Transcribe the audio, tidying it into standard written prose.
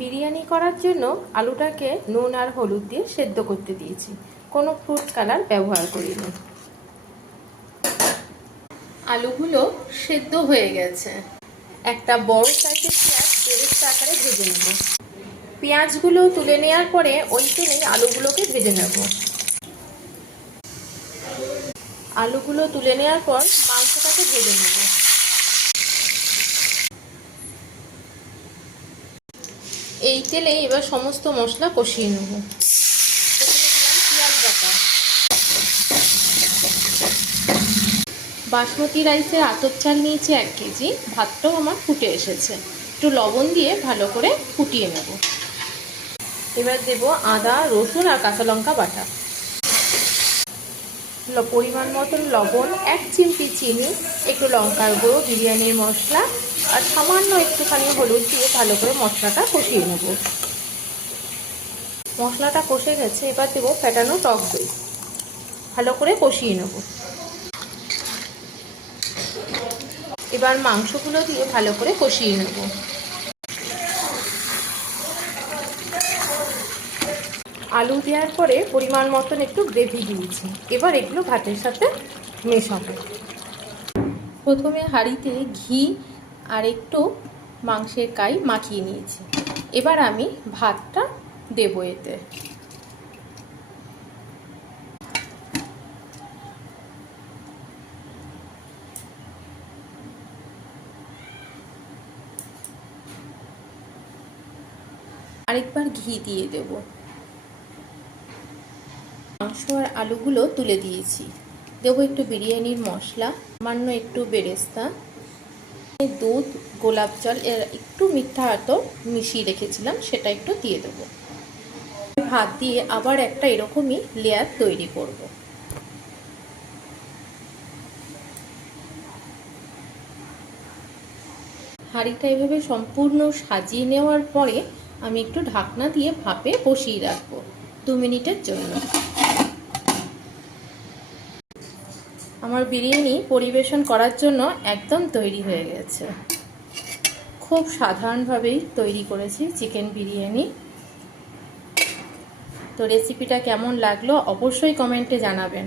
বিরিয়ানি করার জন্য আলুটাকে নুন আর হলুদ দিয়ে সেদ্ধ করতে দিয়েছি, কোনো ফুড কালার ব্যবহার করিনি। আলুগুলো সেদ্ধ হয়ে গেছে। একটা বড় সাইজের পেঁয়াজ বেরেস্তা আকারে ভেজে নেব। পেঁয়াজগুলো তুলে নেওয়ার পরে ওই তেলেই আলুগুলোকে ভেজে নেব। আলুগুলো তুলে নেওয়ার পর মাংসটাকে ভেজে নেব। এই তেলে এবার সমস্ত মশলা কষিয়ে নেব। পেঁয়াজ বাটা, বাসমতি রাইসের আতপ চাল নিয়েছি 1 কেজি। ভাতটাও আমার ফুটে এসেছে। একটু লবণ দিয়ে ভালো করে ফুটিয়ে নেব। এবার দেব আদা, রসুন আর কাঁচা লঙ্কা বাটা, পরিমাণ মতন লবণ, 1 চিমটি চিনি, একটু লঙ্কার গুঁড়ো, বিরিয়ানির মশলা আর সামান্য একটুখানি হলুদ দিয়ে ভালো করে মশলাটা কষিয়ে নেব। মশলাটা কষে গেছে, এবার দেবো ফেটানো টক দই, ভালো করে কষিয়ে নেব। এবার মাংসগুলো দিয়ে ভালো করে কষিয়ে নেব। আলু দেওয়ার পরে পরিমাণ মতন একটু গ্রেভি দিয়েছি। এবার এগুলো ভাতের সাথে মেশাবো। প্রথমে হাঁড়িতে ঘি আর একটু মাংসের কাই মাখিয়ে নিয়েছি। এবার আমি ভাতটা দেবো এতে। আরেকবার ঘি দিয়ে দেব। মাংস আর আলুগুলো তুলে দিয়েছি। দেবো একটু বিরিয়ানির মশলা, সামান্য একটু বেরেস্তা, দুধ, গোলাপ জল, এর একটু মিঠা হয়তো মিশিয়ে রেখেছিলাম, সেটা একটু দিয়ে দেবো। ভাত দিয়ে আবার একটা এরকমই লেয়ার তৈরি করব। হাঁড়িটা এভাবে সম্পূর্ণ সাজিয়ে নেওয়ার পরে আমি একটু ঢাকনা দিয়ে ভাপে বসিয়ে রাখবো 2 মিনিটের জন্য। আমার বিরিয়ানি পরিবেশন করার জন্য একদম তৈরি হয়ে গেছে। খুব সাধারণভাবেই তৈরি করেছি চিকেন বিরিয়ানি। তো রেসিপিটা কেমন লাগলো অবশ্যই কমেন্টে জানাবেন।